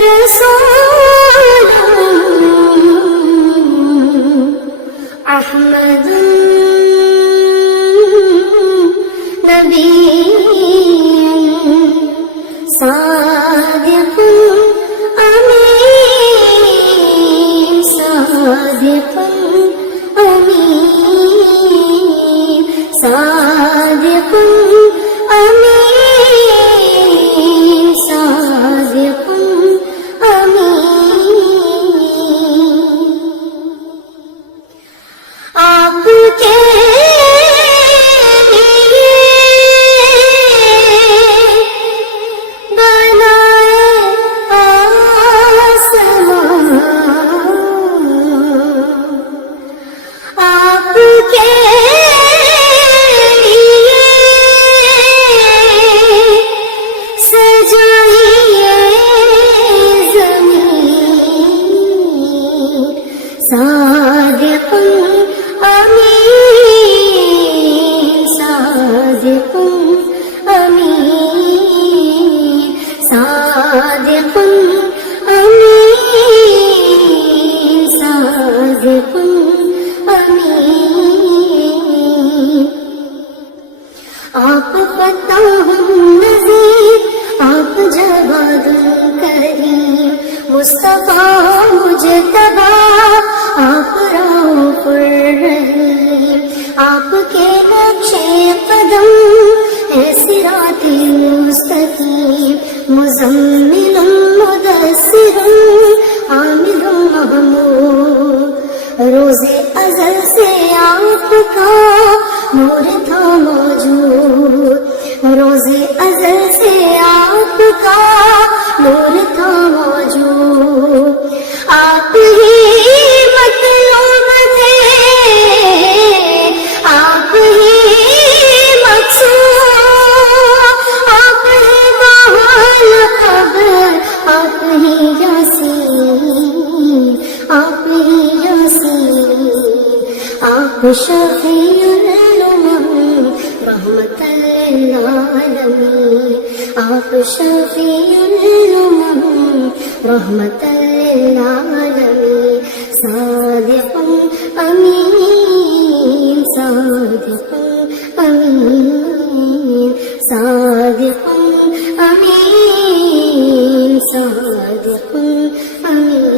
رسول احمد نبی صادق امین صادق امین صادق امین صادق امین آپ کے صادق امین صادق امین صادق امین صادق امین آپ فتح النذیر آپ جواد کریم مصطفیٰ مجتبی آپ رؤوف الرحیم آپ کے نقش قدم ہے صراط مستقیم مزمل مدثر عامل محمود روز ازل سے آپ کا نور تھا موجود روز ازل سے آپ کا نور تھا موجود آپ ہی مطلوب تھے آپ ہی مقصود آپ ہی بحال خبر آپ ہی یاسین آپ ہی یاسین آپ شفیع الامم رحمت للعالمین آپ شفیع الامم رحمت للعالمین صادق امین صادق امین صادق امین صادق امین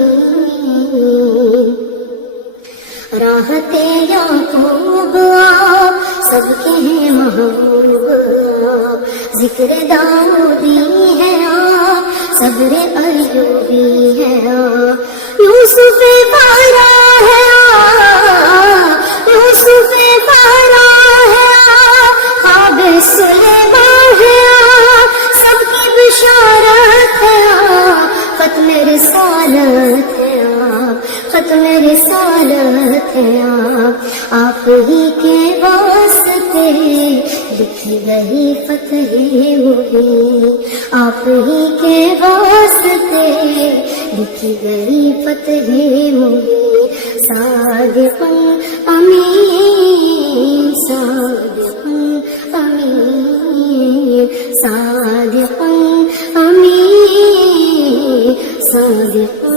راحت یعقوب آپ سب کے ہیں محبوب آپ ذکر داؤدی ہے آپ صبر ایوبی ہے آپ یوسف پارا ہے آپ یوسف پارا ہے آپ خواب سلیمان ہے آپ سب کی بشارت ہے آپ ختم رسالت ہے آپ ختم رسالت ہے آپ ہی کے واسطے لکھی گئی فتح مبین آپ ہی کے واسطے لکھی گئی فتح مبین صادق امین صادق امین صادق امین صادق